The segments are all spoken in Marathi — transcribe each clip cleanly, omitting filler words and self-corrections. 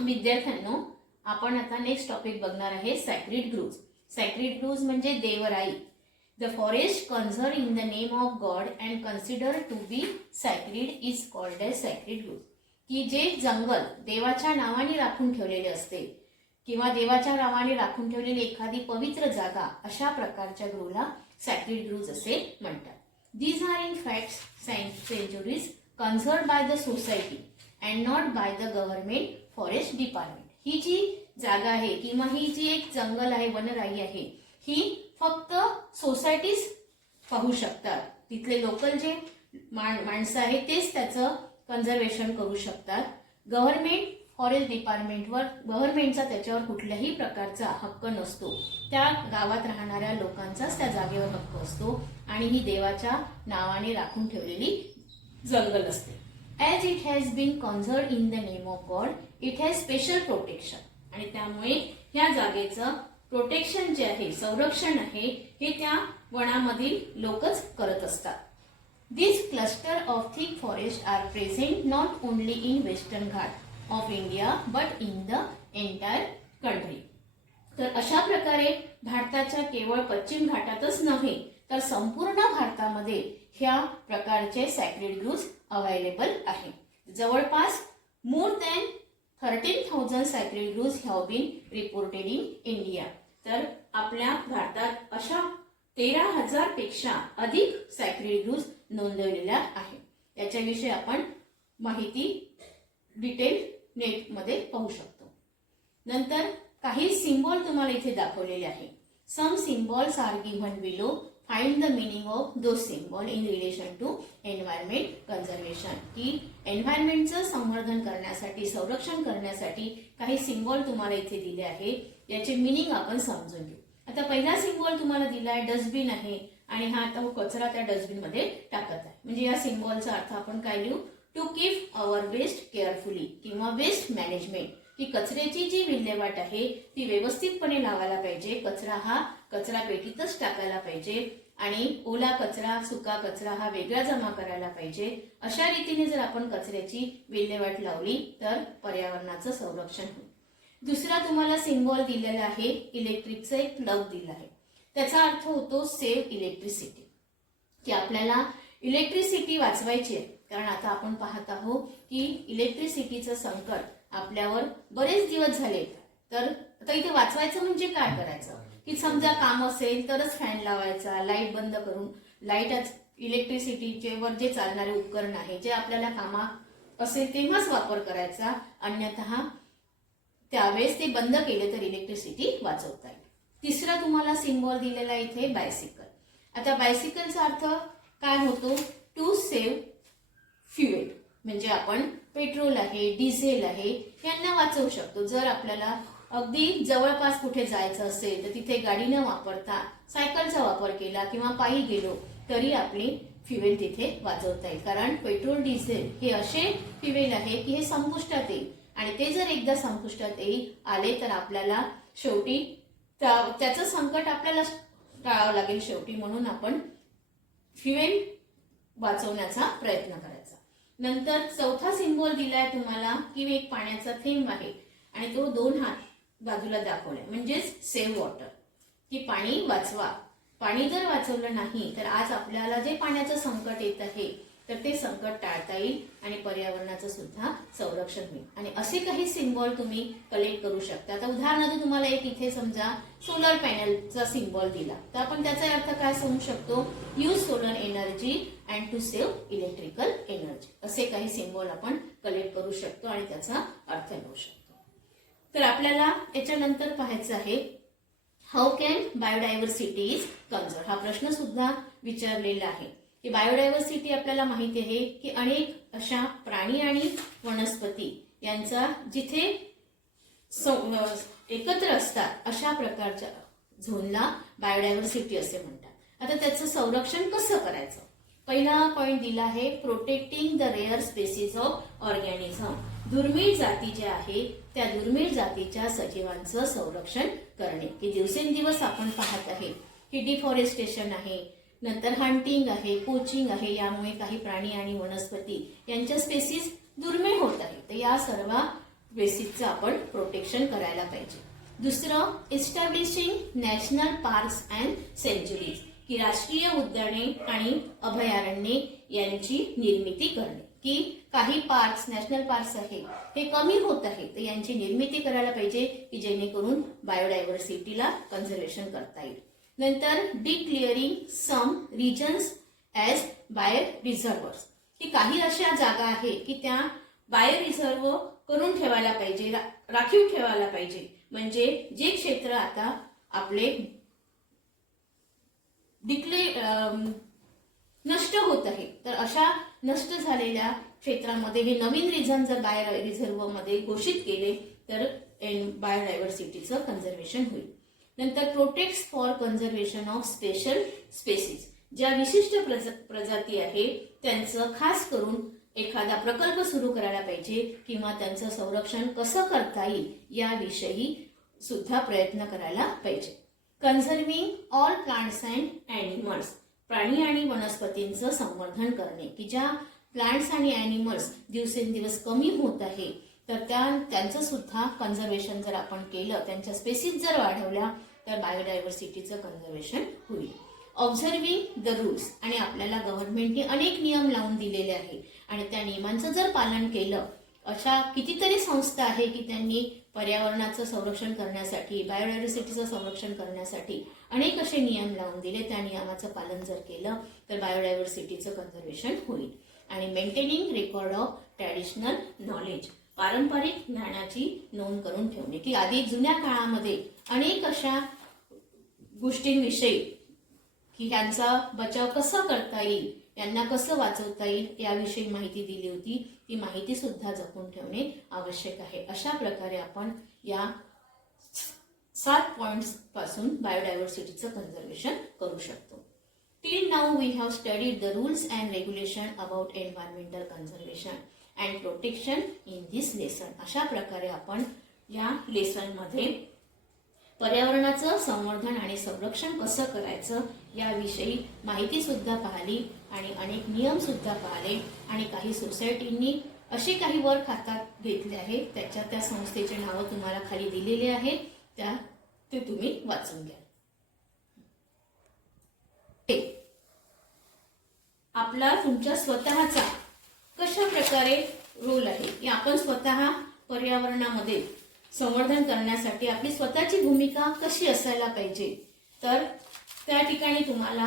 विद्यार्थ्यांनो, आपण आता नेक्स्ट टॉपिक बघणार आहे सॅक्रेड ग्रूव्ज. सॅक्रेड ग्रूव्ज म्हणजे देवराई. The forest conserve in the name of God and consider to be sacred is called as sacred groves. की जे जंगल देवाच्या नावाने राखून ठेवलेले असते किंवा देवाच्या नावाने राखून ठेवलेली एखादी पवित्र जागा, अशा प्रकारच्या ग्रूव्हला सॅक्रेड ग्रूव्ज असे म्हणतात. These are in fact centuries conserve by the society and not by the government forest department. ही जी जागा आहे किंवा ही जी एक जंगल आहे, वनराई आहे, ही फक्त सोसायटीज पाहू शकतात. तिथले लोकल जे माणसं आहेत तेच त्याचं कन्झर्वेशन करू शकतात. गव्हर्नमेंट फॉरेस्ट डिपार्टमेंटवर गव्हर्नमेंटचा त्याच्यावर कुठल्याही प्रकारचा हक्क नसतो. त्या गावात राहणाऱ्या लोकांचाच त्या जागेवर हक्क असतो आणि ही देवाच्या नावाने राखून ठेवलेली जंगल असते. As it has been conserved in the name of God, it has special protection. आणि त्यामुळे या जागेचं प्रोटेक्शन जे आहे, संरक्षण आहे, हे त्या वनामधील लोकच करत असतात. This cluster of thick forests are present not only in western Ghat of India but in the entire country. तर अशा प्रकारे भारताच्या केवळ पश्चिम घाटातच नव्हे तर संपूर्ण भारतामध्ये ह्या प्रकारचे सॅक्रेड ग्रूव्ज अवेलेबल आहे. जवळपास more than 13,000 sacred groves have been reported in India. तर आपल्या भारतात अशा 13,000 पेक्षा अधिक सॅक्रेड ग्रूव्ज नोंदवलेल्या आहेत. याच्याविषयी आपण माहिती डिटेल नेटमध्ये पाहू शकतो. नंतर काही सिम्बॉल तुम्हाला इथे दाखवलेले आहे. Some symbols are given below. Find the meaning of those symbol in relation to environment conservation. की एन्व्हायरमेंटचं संवर्धन करण्यासाठी, संरक्षण करण्यासाठी काही सिम्बॉल तुम्हाला इथे दिले आहे. याचे मीनिंग आपण समजून घेऊ. आता पहिला सिम्बॉल तुम्हाला दिलाय डस्टबिन आहे आणि हा आता कचरा त्या डस्टबिन मध्ये टाकत आहे. म्हणजे या सिम्बॉलचा अर्थ आपण काय लिहू? To keep our waste carefully किंवा वेस्ट मॅनेजमेंट. की कचऱ्याची जी विल्हेवाट आहे ती व्यवस्थितपणे लावायला पाहिजे. कचरा हा कचरा पेटीतच टाकायला पाहिजे आणि ओला कचरा, सुका कचरा हा वेगळा जमा करायला पाहिजे. अशा रीतीने जर आपण कचऱ्याची विल्हेवाट लावली तर पर्यावरणाचं संरक्षण होईल. दुसरा तुम्हाला सिम्बॉल दिलेला आहे, इलेक्ट्रिकचा एक प्लग दिला आहे. त्याचा अर्थ होतो सेव्ह इलेक्ट्रिसिटी. की आपल्याला इलेक्ट्रिसिटी वाचवायची आहे. कारण आता आपण पाहत आहोत की इलेक्ट्रिसिटीचं संकट आपल्यावर बरेच दिवस झाले. तर आता इथे वाचवायचं म्हणजे काय करायचं? की समजा काम असेल तरच फॅन लावायचा, लाईट बंद करून, लाईट इलेक्ट्रिसिटीचे वर जे चालणारे उपकरण आहे जे आपल्याला कामात असेल तेव्हाच वापर करायचा, अन्यथा त्यावेळेस ते बंद केले तर इलेक्ट्रिसिटी वाचवता येईल. तिसरा तुम्हाला सिम्बॉल दिलेला इथे बायसिकल. आता बायसिकलचा अर्थ काय होतो? To save fuel. म्हणजे आपण पेट्रोल आहे, डिझेल आहे, यांना वाचवू शकतो. जर आपल्याला अगदी जवळपास कुठे जायचं असेल तर तिथे गाडी न वापरता सायकलचा वापर केला किंवा पायी गेलो तरी आपली फ्युएल तिथे वाचवता येईल. कारण पेट्रोल, डिझेल हे असे फ्युएल आहे की हे संपुष्टात येईल आणि ते जर एकदा संपुष्टात आले तर आपल्याला शेवटी त्याचं संकट आपल्याला टाळावं लागेल शेवटी. म्हणून आपण फ्युएल वाचवण्याचा प्रयत्न करायचा. नंतर चौथा सिम्बॉल दिलाय तुम्हाला की एक पाण्याचा थेंब आहे आणि तो 2 हात बाजूला दाखवलाय, म्हणजेच सेव्ह वॉटर. की पाणी वाचवा. पाणी जर वाचवलं नाही तर आज आपल्याला जे पाण्याचं संकट येत आहे तर ते संकट टाळता येईल आणि पर्यावरणाचं सुद्धा संरक्षण होईल. आणि असे काही सिम्बॉल तुम्ही कलेक्ट करू शकता. आता उदाहरणार्थ तुम्हाला एक इथे समजा सोलर पॅनलचा सिम्बॉल दिला तर आपण त्याचा अर्थ काय समजू शकतो? Use solar energy and to save electrical energy. असे काही सिम्बॉल आपण कलेक्ट करू शकतो आणि त्याचा अर्थ लावू शकतो. तर आपल्याला याच्यानंतर पाहायचं आहे how can biodiversity is conserve. हा प्रश्न सुद्धा विचारलेला आहे की बायोडायव्हर्सिटी आपल्याला माहिती आहे की अनेक अशा प्राणी आणि वनस्पती यांचा जिथे एकत्र असतात अशा प्रकारच्या झोनला बायोडायव्हर्सिटी असे म्हणतात. आता त्याचं संरक्षण कसं करायचं? पहिला पॉइंट दिला आहे protecting the rare species of organism. दुर्मिळ जाती ज्या आहे त्या दुर्मिळ जातीच्या सजीवांचं संरक्षण करणे. की दिवसेंदिवस आपण पाहत आहे की डिफॉरेस्टेशन आहे, नंतर हंटिंग आहे, पोचिंग आहे, यामुळे काही प्राणी आणि वनस्पती यांच्या स्पेसीज दुर्मिळ होत आहेत. तर या सर्व बेसिसचं आपण प्रोटेक्शन करायला पाहिजे. दुसरं, इस्टॅब्लिशिंग नॅशनल पार्क्स अँड सेंच्युरीज, की राष्ट्रीय उद्याने आणि अभयारण्ये यांची निर्मिती करणे, की काही पार्क्स, नॅशनल पार्क्स आहे हे कमी होत आहे, तर यांची निर्मिती करायला पाहिजे की जेणेकरून बायोडायव्हर्सिटीला कन्झर्वेशन करता येईल. नंतर, डिक्लिअरिंग सम रिजन्स ॲज बायो रिझर्व्हर्स, की काही अशा जागा आहे की त्या बायो रिझर्व्ह करून ठेवायला पाहिजे, राखीव ठेवायला पाहिजे. म्हणजे जे क्षेत्र आता आपले नष्ट होत आहे, तर अशा नष्ट झालेल्या क्षेत्रामध्ये हे नवीन रिजन जर बायो रिझर्व्ह मध्ये घोषित केले तर बायोडायव्हर्सिटीचं कन्झर्वेशन होईल. नंतर, protects for conservation of special species, ज्या विशिष्ट प्रजाती आहे त्यांचं खास करून एखादा प्रकल्प सुरू करायला पाहिजे किंवा त्यांचं संरक्षण कसं करता येईल याविषयी सुद्धा प्रयत्न करायला पाहिजे. Conserving all plants and animals, प्राणी आणि वनस्पतींचं संवर्धन करणे, की ज्या प्लांट्स आणि ॲनिमल्स दिवसेंदिवस कमी होत आहे तर त्यांचं सुद्धा कन्झर्वेशन जर आपण केलं, त्यांच्या स्पेसीज जर वाढवल्या तर बायोडायव्हर्सिटीचं कन्झर्वेशन होईल. ऑब्झर्विंग द रूल्स, आणि आपल्याला गव्हर्नमेंटने अनेक नियम लावून दिलेले आहे आणि त्या नियमांचं जर पालन केलं, अशा कितीतरी संस्था आहे की त्यांनी पर्यावरणाचं संरक्षण करण्यासाठी, बायोडायव्हर्सिटीचं संरक्षण करण्यासाठी अनेक असे नियम लावून दिले. त्या नियमाचं पालन जर केलं तर बायोडायव्हर्सिटीचं कन्झर्वेशन होईल. आणि maintaining record of traditional knowledge, पारंपरिक ज्ञानाची नोंद करून ठेवणे, की आधी जुन्या काळामध्ये अनेक अशा गोष्टींविषयी की यांचा बचाव कसा करता येईल, यांना कसं वाचवता येईल याविषयी माहिती दिली होती, ती माहिती सुद्धा जपून ठेवणे आवश्यक आहे. अशा प्रकारे आपण या 7 पॉइंट्स पासून बायोडायव्हर्सिटीचं कन्झर्वेशन करू शकतो. Till now we have studied the rules and regulation about environmental conservation and protection in this lesson. अशा प्रकारे आपण या लेसनमध्ये पर्यावरणाचं संवर्धन आणि संरक्षण कसं करायचं याविषयी माहिती सुद्धा पाहिली आणि अनेक नियम सुद्धा पाहिले आणि काही सोसायटींनी असे काही वर्क हातात घेतले आहे, त्या संस्थेचे नावं तुम्हाला खाली दिलेले आहे, ते तुम्ही वाचून घ्या. आपला तुमच्या स्वतःचा कशा प्रकारे रोल आहे की आपण स्वतः पर्यावरणामध्ये संवर्धन करण्यासाठी आपली स्वतःची भूमिका कशी असायला पाहिजे, तर त्या ठिकाणी तुम्हाला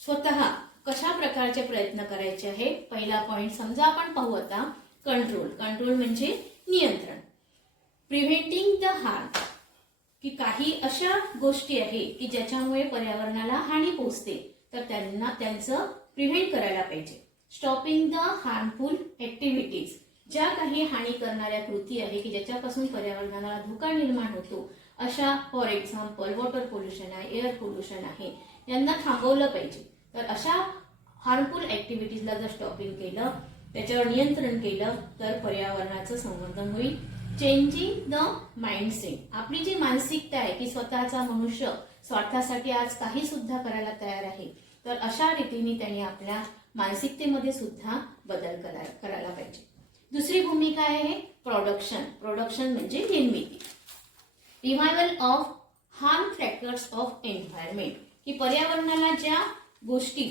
स्वतः कशा प्रकारचे प्रयत्न करायचे आहे. पहिला पॉइंट समजा आपण पाहू आता, कंट्रोल. कंट्रोल म्हणजे नियंत्रण. प्रिव्हेंटिंग द हार्म, की काही अशा गोष्टी आहे की ज्याच्यामुळे पर्यावरणाला हानी पोहोचते तर त्यांचं प्रिव्हेंट करायला पाहिजे. स्टॉपिंग द हार्मफुल ऍक्टिव्हिटीज, ज्या काही हानी करणाऱ्या कृती आहे की ज्याच्यापासून पर्यावरणाला धोका निर्माण होतो, अशा फॉर एक्झाम्पल वॉटर पोल्युशन आहे, एअर पोल्युशन आहे, यांना थांबवलं पाहिजे. तर अशा हार्मफुल ऍक्टिव्हिटीजला जर स्टॉपिंग केलं, त्याच्यावर नियंत्रण केलं तर पर्यावरणाचं संवर्धन होईल. चेंजिंग द माइंडसेट, आपली जी मानसिकता आहे की स्वतःचा मनुष्य स्वार्थासाठी आज काही सुद्धा करायला तयार आहे, तर अशा रीतीने त्यांनी आपल्या मानसिकतेमध्ये सुद्धा बदल करायला पाहिजे. दुसरी भूमिका आहे प्रोडक्शन. प्रोडक्शन म्हणजे निर्मिती. Revival of harm factors of environment, की पर्यावरणाला ज्या गोष्टी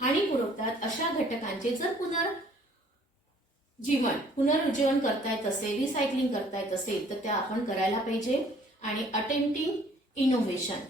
हानी पुरवतात अशा घटकांचे जर पुनरुज्जीवन करता येत असेल, रिसायकलिंग करता येत असेल तर त्या आपण करायला पाहिजे. आणि अटेम्प्टिंग इनोव्हेशन,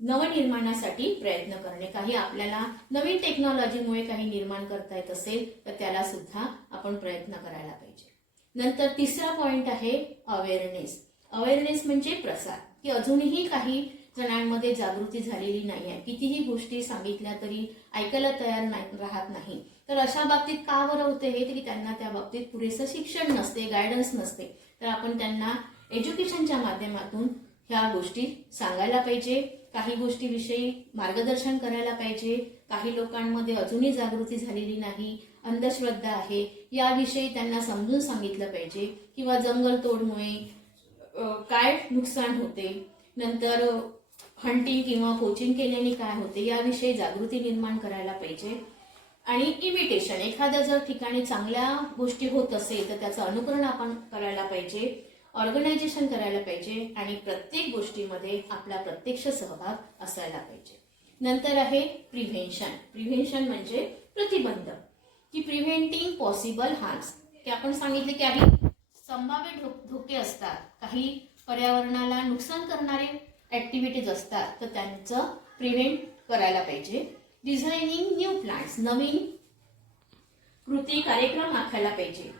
नवनिर्माणासाठी प्रयत्न करणे. काही आपल्याला नवीन टेक्नॉलॉजीमुळे काही निर्माण करता येत असेल तर त्याला सुद्धा आपण प्रयत्न करायला पाहिजे. नंतर तिसरा पॉइंट आहे अवेअरनेस. अवेअरनेस म्हणजे प्रसार, की अजूनही काही जणांमध्ये जागृती झालेली नाही आहे. कितीही गोष्टी सांगितल्या तरी ऐकायला तयार राहत नाही. तर अशा बाबतीत का बरं होते हे, की त्यांना त्या बाबतीत पुरेसं शिक्षण नसते, गायडन्स नसते. तर आपण त्यांना एज्युकेशनच्या माध्यमातून ह्या गोष्टी सांगायला पाहिजे. काही गोष्टीविषयी मार्गदर्शन करायला पाहिजे. काही लोकांमध्ये अजूनही जागृती झालेली नाही, अंधश्रद्धा आहे, याविषयी त्यांना समजून सांगितलं पाहिजे. किंवा जंगलतोडमुळे काय नुकसान होते, नंतर हंटिंग किंवा पोचिंग केल्याने काय होते याविषयी जागृती निर्माण करायला पाहिजे. आणि इमिटेशन, एखाद्या जर ठिकाणी चांगल्या गोष्टी होत असेल तर त्याचं अनुकरण आपण करायला पाहिजे, ऑर्गनायझेशन करायला पाहिजे आणि प्रत्येक गोष्टीमध्ये आपला प्रत्यक्ष सहभाग असायला पाहिजे. नंतर आहे प्रिव्हेन्शन. प्रिव्हेन्शन म्हणजे प्रतिबंध, की प्रिव्हेंटिंग पॉसिबल हार्म्स, की आपण सांगितले की काही संभाव्य धोके असतात, काही पर्यावरणाला नुकसान करणारे ऍक्टिव्हिटीज असतात, तर त्यांचं प्रिव्हेंट करायला पाहिजे. डिझायनिंग न्यू प्लॅन्स, नवीन कृती कार्यक्रम आखायला पाहिजे.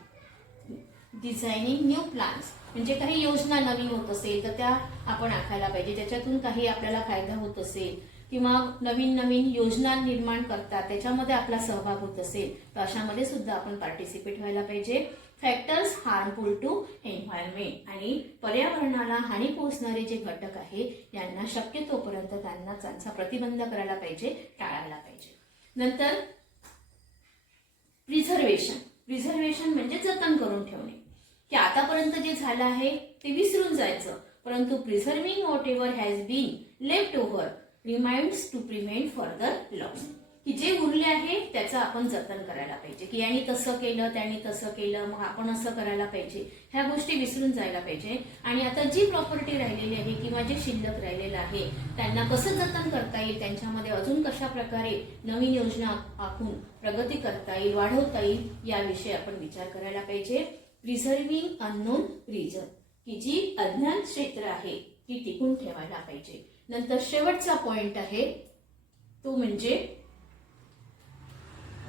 डिझायनिंग न्यू प्लॅन्स म्हणजे काही योजना नवीन होत असेल तर त्या आपण आखायला पाहिजे, त्याच्यातून काही आपल्याला फायदा होत असेल किंवा नवीन नवीन योजना निर्माण करतात त्याच्यामध्ये आपला सहभाग होत असेल तर अशामध्ये सुद्धा आपण पार्टिसिपेट व्हायला पाहिजे. फॅक्टर्स हार्मफुल टू एन्व्हायरमेंट, आणि पर्यावरणाला हानी पोहोचणारे जे घटक आहे यांना शक्यतोपर्यंत त्यांचा प्रतिबंध करायला पाहिजे, टाळायला पाहिजे. नंतर प्रिझर्वेशन. प्रिझर्वेशन म्हणजे जतन करून ठेवणे, की आतापर्यंत जे झालं आहे ते विसरून जायचं, परंतु preserving whatever has been left over reminds to prevent further loss, की जे उरले आहे त्याचं आपण जतन करायला पाहिजे, की यांनी तसं केलं त्यांनी तसं केलं मग आपण असं करायला पाहिजे, ह्या गोष्टी विसरून जायला पाहिजे. आणि आता जी प्रॉपर्टी राहिलेली आहे किंवा जे शिल्लक राहिलेलं आहे त्यांना कसं जतन करता येईल, त्यांच्यामध्ये अजून कशा प्रकारे नवीन योजना आखून प्रगती करता येईल, वाढवता येईल, याविषयी आपण विचार करायला पाहिजे. प्रिझर्विंग अननोन रिजन, की जी अज्ञात क्षेत्र आहे ती टिकून ठेवायला पाहिजे. नंतर शेवटचा पॉइंट आहे तो म्हणजे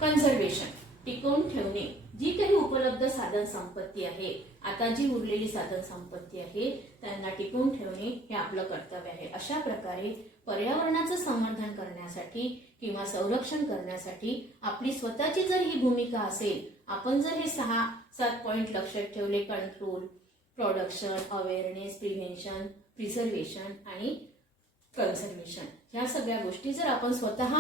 कन्झर्वेशन, टिकवून ठेवणे. जी काही उपलब्ध साधन संपत्ती आहे, आता जी उरलेली साधन संपत्ती आहे त्यांना टिकवून ठेवणे हे आपलं कर्तव्य आहे. अशा प्रकारे पर्यावरणाचं संवर्धन करण्यासाठी किंवा संरक्षण करण्यासाठी आपली स्वतःची जर ही भूमिका असेल, आपण जर हे 6-7 पॉइंट लक्षात ठेवले, control, production, awareness, prevention, preservation आणि कन्झर्वेशन, ह्या सगळ्या गोष्टी जर आपण स्वतः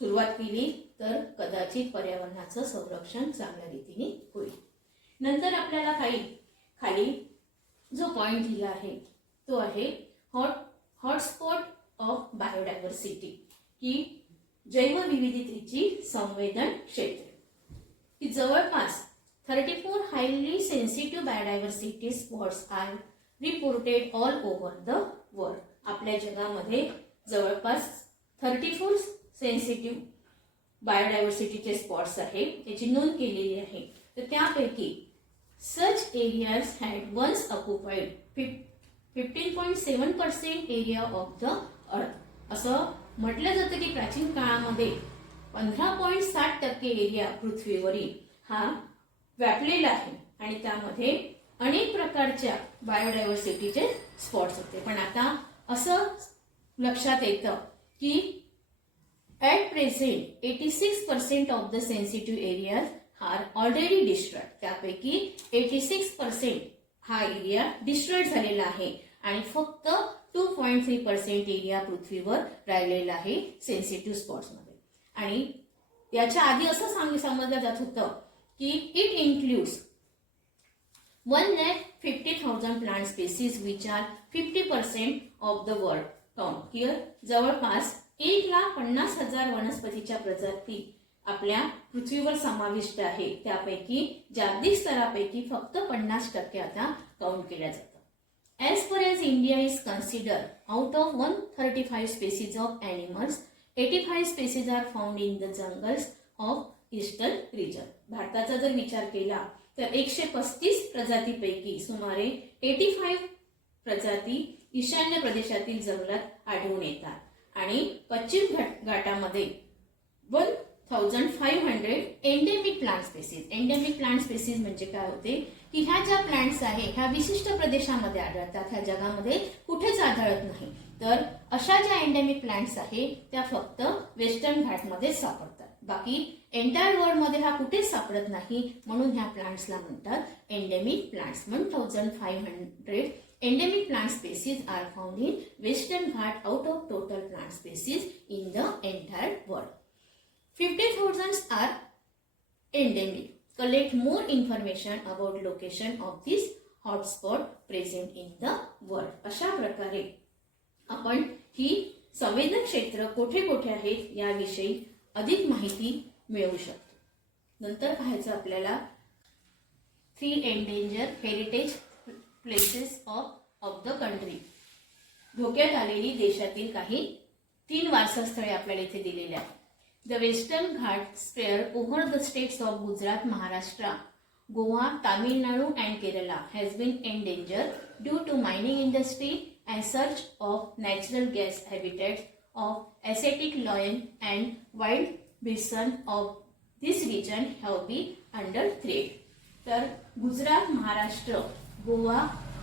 सुरुवात केली तर कदाचित पर्यावरणाचं संरक्षण चांगल्या रीतीने होईल. नंतर आपल्याला खाली जो पॉइंट दिला आहे तो आहे हॉटस्पॉट ऑफ बायोडायव्हर्सिटी, की जैवविविधतेची संवेदन क्षेत्र, की जवळपास 34 highly sensitive biodiversity spots are reported all over the world. आपल्या जगामध्ये जवळपास 34 सेन्सिटिव्ह बायोडायव्हर्सिटीचे स्पॉट्स आहे, त्याची नोंद केलेली आहे. तर त्यापैकी such areas had once occupied 15.7% area of the earth. असं म्हटलं जातं की प्राचीन काळामध्ये 15.7% एरिया पृथ्वीवरील हा व्यापलेला आहे आणि त्यामध्ये अनेक प्रकारच्या बायोडायव्हर्सिटीचे स्पॉट्स होते. पण आता असं लक्षात येतं की at present 86% of the sensitive areas are already destroyed. त्यापैकी 86% हा एरिया डिस्ट्रॉयड झालेला आहे आणि फक्त 2.3% एरिया पृथ्वीवर राहिलेला आहे सेन्सिटिव्ह स्पॉट्स मध्ये. आणि याच्या आधी असं समजलं जात होतं की it includes 1,50,000 plant species which are 50% of the world count. Here जवळपास 1,50,000 वनस्पतीच्या प्रजाती आपल्या पृथ्वीवर समाविष्ट आहे. त्यापैकी जागतिक स्तरापैकी फक्त 50% आता काउंट केल्या जातात. As far as India is considered, out of 135 species of animals, 85 species are found in the jungles of eastern region. भारताचा जर विचार केला तर 135 प्रजातीपैकी सुमारे 85 प्रजाती ईशान्य प्रदेशातील जंगलात आढळून येतात आणि पश्चिम घाटामध्ये 1,500 endemic plant species. Endemic plant species म्हणजे काय होते की ह्या ज्या प्लांट्स आहे ह्या विशिष्ट प्रदेशामध्ये आढळतात, ह्या जगामध्ये कुठेच आढळत नाही. तर अशा ज्या एंडेमिक प्लांट्स आहे त्या फक्त वेस्टर्न घाटमध्ये सापडतात, बाकी एंटायर वर्ल्ड मध्ये हा कुठेच सापडत नाही. म्हणून ह्या प्लांट्सला म्हणतात endemic plants. 1,500 endemic plant species are found in Western Ghat out of total plant species in the entire world. 50,000 are endemic. Collect more information about location of this hotspot present in the world. अशा प्रकारे आपण ही संवेदन क्षेत्र कोठे कोठे आहेत याविषयी अधिक माहिती मिळवू शकतो. नंतर पाहायचं आपल्याला 3 endanger heritage places of the country. धोक्यात आलेली देशातील काही 3 वारसा स्थळे आपल्याला इथे दिलेली आहेत. The western Ghat spread over the states of Gujarat, Maharashtra, Goa, Tamil Nadu and Kerala has been endangered due to mining industry and search of natural gas habitats of Asiatic lion and wild bison of this region have been under threat. तर गुजरात, महाराष्ट्र, गोवा,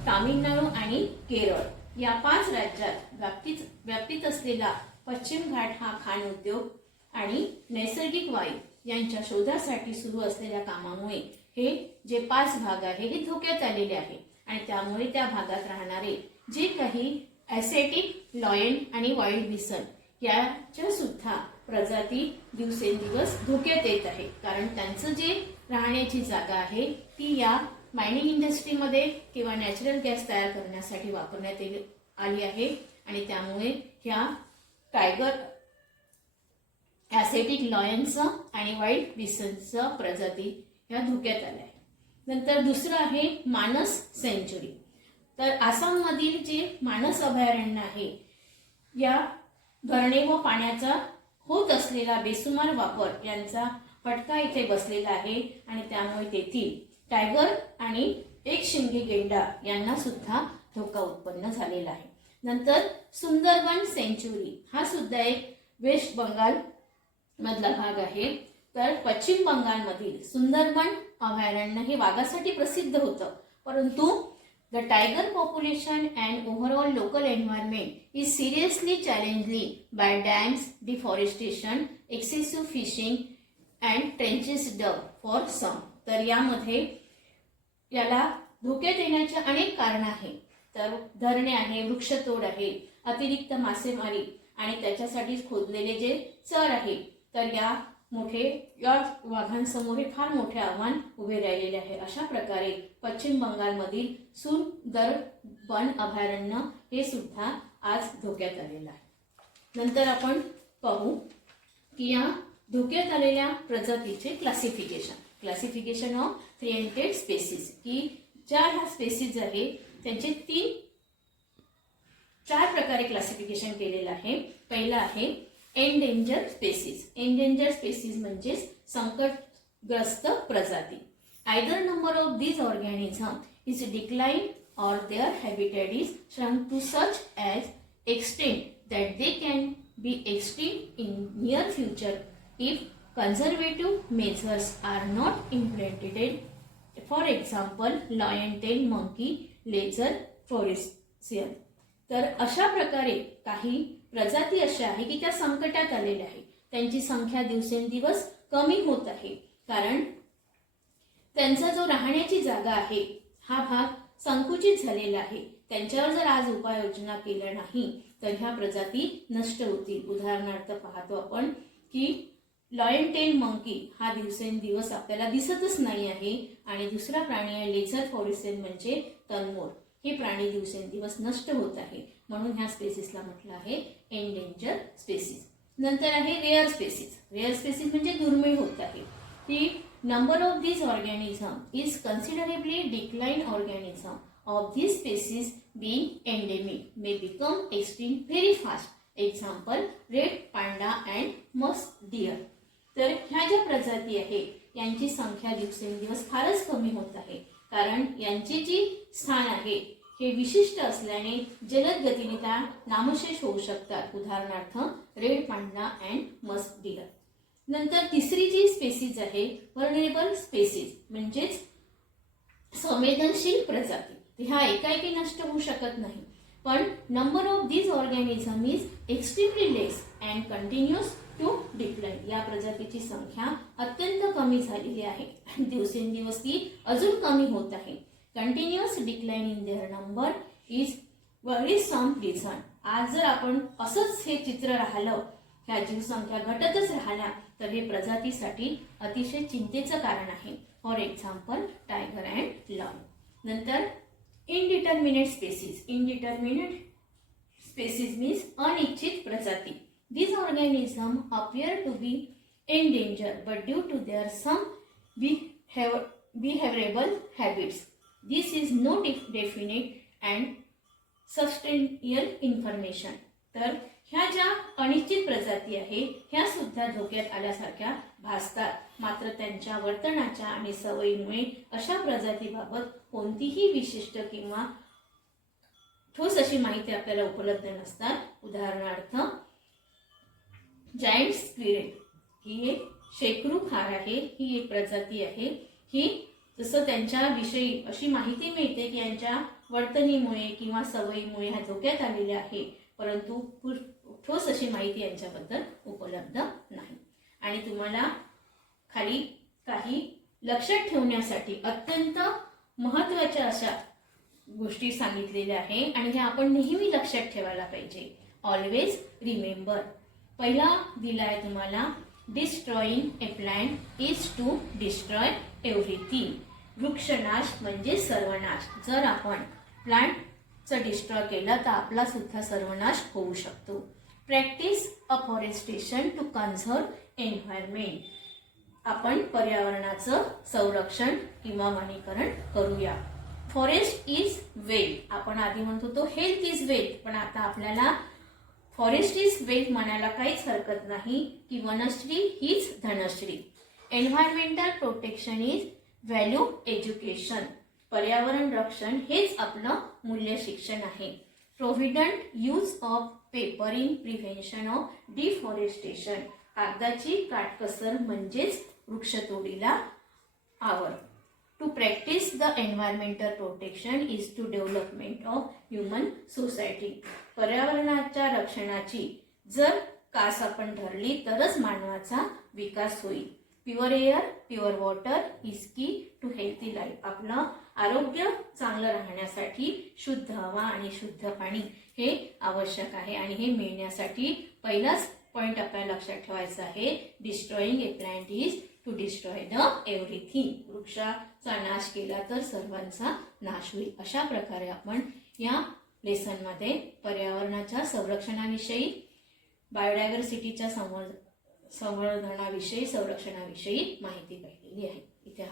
तामिळनाडू आणि केरळ या 5 राज्यात व्याप्तीत असलेला पश्चिम घाट हा खाण उद्योग आणि नैसर्गिक वायू यांच्या शोधासाठी सुरू असलेल्या कामामुळे हे जे 5 भाग आहे हे धोक्यात आलेले आहे आणि त्यामुळे त्या भागात राहणारे जे काही ॲसियाटिक लॉयन आणि वाईल्ड बिसन याच्या सुद्धा प्रजाती दिवसेंदिवस धोक्यात येत आहे. कारण त्यांचं जे राहण्याची जागा आहे ती या मायनिंग इंडस्ट्रीमध्ये किंवा नॅचरल गॅस तयार करण्यासाठी वापरण्यात आली आहे आणि त्यामुळे ह्या टायगर ॲसियाटिक लॉयनचं आणि वाईल्ड बिसनचं प्रजाती ह्या धोक्यात आल्या आहे. नंतर दुसरं आहे मानस सेंच्युरी. तर आसाममधील जे मानस अभयारण्य आहे या धरणे व पाण्याचा होत असलेला बेसुमार वापर यांचा फटका इथे बसलेला आहे आणि त्यामुळे तेथील टायगर आणि एकशिंगी गेंडा यांना सुद्धा धोका उत्पन्न झालेला आहे. नंतर सुंदरबन सेंच्युरी हा सुद्धा एक वेस्ट बंगाल मधला भाग आहे. तर पश्चिम बंगालमधील सुंदरबन अभयारण्य हे वाघासाठी प्रसिद्ध होतं, परंतु the tiger population and overall local environment is seriously challenged by dams, deforestation, excessive fishing and trenches dug for some. तर यामध्ये याला धोक्यात येण्याचे अनेक कारण आहेत. तर धरणे आहे, वृक्षतोड आहे, अतिरिक्त मासेमारी आणि त्याच्यासाठी खोदलेले जे चर आहे. तर या वाघांसमोर हे फार मोठे आव्हान उभे राहिलेले आहे. अशा प्रकारे पश्चिम बंगालमधील सुंदरबन अभयारण्य हे सुद्धा आज धोक्यात आलेलं आहे. नंतर आपण पाहू की या धोक्यात आलेल्या प्रजातीचे क्लासिफिकेशन ऑफ थ्रेटेड स्पेसीज, की ज्या ह्या स्पेसीज आहे त्यांचे 4 प्रकारे क्लासिफिकेशन केलेलं आहे. पहिला आहे एंडेंजर स्पेसीज. एंडेंजर स्पेसीज म्हणजे संकटग्रस्त प्रजाती. Either number of these organism is declined or their habitat is shrunk to such as extent that they can be extinct in near future if conservative measures are not implemented. For example, lion-tailed monkey, lizard, forestier. तर अशा प्रकारे काही प्रजाती अशा आहे की त्या संकटात आलेल्या आहे. त्यांची संख्या दिवसेंदिवस कमी होत आहे कारण त्यांचा जो राहण्याची जागा आहे हा भाग संकुचित झालेला आहे. त्यांच्यावर जर आज उपाययोजना केल्या नाही तर ह्या प्रजाती नष्ट होतील. उदाहरणार्थ पाहतो आपण की लॉयन टेल मंकी हा दिवसेंदिवस आपल्याला दिसतच नाही आहे आणि दुसरा प्राणी आहे लेझर फॉरेस्टेन म्हणजे तनमोर. हे प्राणी दिवसेंदिवस नष्ट होत आहे म्हणून ह्या स्पेसीसला म्हटलं आहे एंडेंजर स्पेसीज. नंतर आहे रेअर स्पेसीज. रेअर स्पेसीज म्हणजे दुर्मिळ होत आहे. ती number of these organism is considerably declined. Organism of these species being endemic may become extinct very fast. Example, red panda and musk deer. तर ह्या ज्या प्रजाती आहे यांची संख्या दिवसेंदिवस फारच कमी होत आहे कारण यांची जी स्थान आहे हे विशिष्ट असल्याने जलद गतीने त्या नामशेष होऊ शकतात. उदाहरणार्थ red panda and musk deer. नंतर तिसरी जी स्पेसीज आहे व्हर्नरेबल स्पेसीज म्हणजेच संवेदनशील प्रजाती. ह्या एकाएकी नष्ट होऊ शकत नाही पण number of these organism is extremely less and continues to decline. या प्रजातीची संख्या अत्यंत कमी झालेली आहे आणि दिवसेंदिवस ती अजून कमी होत आहे. Continuous decline in their number is worrisome reason. आज जर आपण असंच हे चित्र राहिलं ह्या जीवसंख्या घटतच राहिल्या तर हे प्रजातीसाठी अतिशय चिंतेचं कारण आहे. For example tiger and lion. नंतर indeterminate species. Indeterminate species means अनिश्चित प्रजाती. These organisms appear to be in danger, but due to their some behaviorable habits. This is no definite and substantial information. तर ह्या ज्या अनिश्चित प्रजाती आहे ह्या सुद्धा धोक्यात आल्यासारख्या भासतात, मात्र त्यांच्या वर्तनाच्या आणि सवयीमुळे अशा प्रजातीबाबत कोणतीही विशिष्ट किंवा ठोस अशी माहिती आपल्याला उपलब्ध नसतात. उदाहरणार्थ जायंट स्क्विरल ही एक शेकरू खार आहे, ही एक प्रजाती आहे. ही जसं त्यांच्या विषयी अशी माहिती मिळते की यांच्या वर्तनीमुळे किंवा सवयीमुळे ह्या धोक्यात आलेल्या आहे, परंतु ठोस अशी माहिती यांच्याबद्दल उपलब्ध नाही. आणि तुम्हाला खाली काही लक्षात ठेवण्यासाठी अत्यंत महत्त्वाच्या अशा गोष्टी सांगितलेल्या आहे आणि ह्या आपण नेहमी लक्षात ठेवायला पाहिजे. Always remember. पहिला दिलाय तुम्हाला, destroying a plant is to destroy everything. वृक्षनाश म्हणजे सर्वनाश. जर आपण प्लांटचं डिस्ट्रॉय केलं तर आपला सुद्धा सर्वनाश होऊ शकतो. Practice afforestation to conserve environment. आपण पर्यावरणाचं संरक्षण किंवा वनीकरण करूया. Forest is wealth. आपण आधी म्हणत होतो हेल्थ इज वेल्थ, पण आता आपल्याला फॉरेस्ट इज वेल्थ म्हणायला काहीच हरकत नाही की वनश्री हीच धनश्री. Environmental protection is value education. पर्यावरण रक्षण हेच आपलं मूल्य शिक्षण आहे. Provident use of paper in prevention of deforestation. कागदाची काटकसर म्हणजेच वृक्षतोडीला आवर. To practise the environmental protection is to development of human society. पर्यावरणाच्या रक्षणाची जर कास आपण धरली तरच मानवाचा विकास होईल. Pure air pure water is की टू हेल्थी लाईफ. आपलं आरोग्य चांगलं राहण्यासाठी शुद्ध हवा आणि शुद्ध पाणी हे आवश्यक आहे आणि हे मिळण्यासाठी पहिलाच पॉइंट आपल्याला लक्षात ठेवायचा आहे, destroying a plant is to destroy the everything. वृक्षाचा नाश केला तर सर्वांचा नाश होईल. अशा प्रकारे आपण या लेसनमध्ये पर्यावरणाच्या संरक्षणाविषयी, बायोडायव्हर्सिटीच्या संवर्धनाविषयी, संरक्षणाविषयी माहिती पाहिलेली आहे. इथे